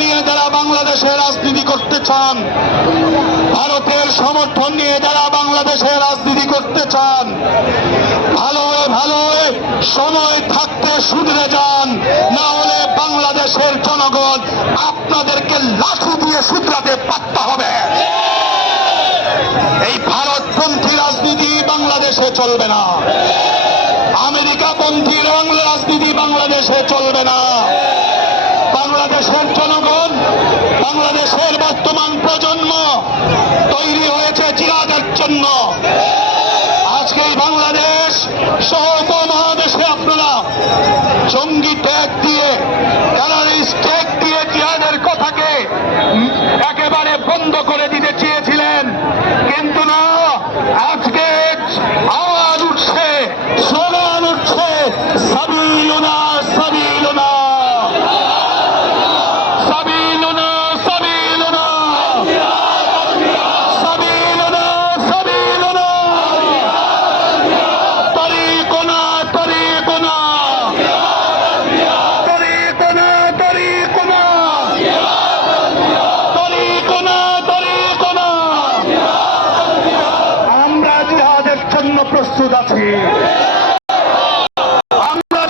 নিয়ে যারা বাংলাদেশে রাজনীতি করতে চান, ভারতের সমর্থন নিয়ে যারা বাংলাদেশে রাজনীতি করতে চান, ভালো ভালো সময় থাকতে শুধরে যান, না হলে বাংলাদেশের জনগণ আপনাদেরকে লাঠি দিয়ে শুধরাতে পারতে হবে। এই ভারতপন্থী রাজনীতি বাংলাদেশে চলবে না। আমেরিকাপন্থী রং রাজনীতি বাংলাদেশে চলবে না। বাংলাদেশের জনগণ বাংলাদেশের বর্তমান প্রজন্ম তৈরি হয়েছে জিহাদের জন্য। আজকে বাংলাদেশ সহ উপমহাদেশে আপনারা জঙ্গি ট্যাগ দিয়ে টেরারিস্ট ট্যাগ দিয়ে জিহাদের কথাকে একেবারে বন্ধ করে দিতে চেয়েছিলেন। কিন্তু না, আজকে প্রস্তুত আছি। আমরা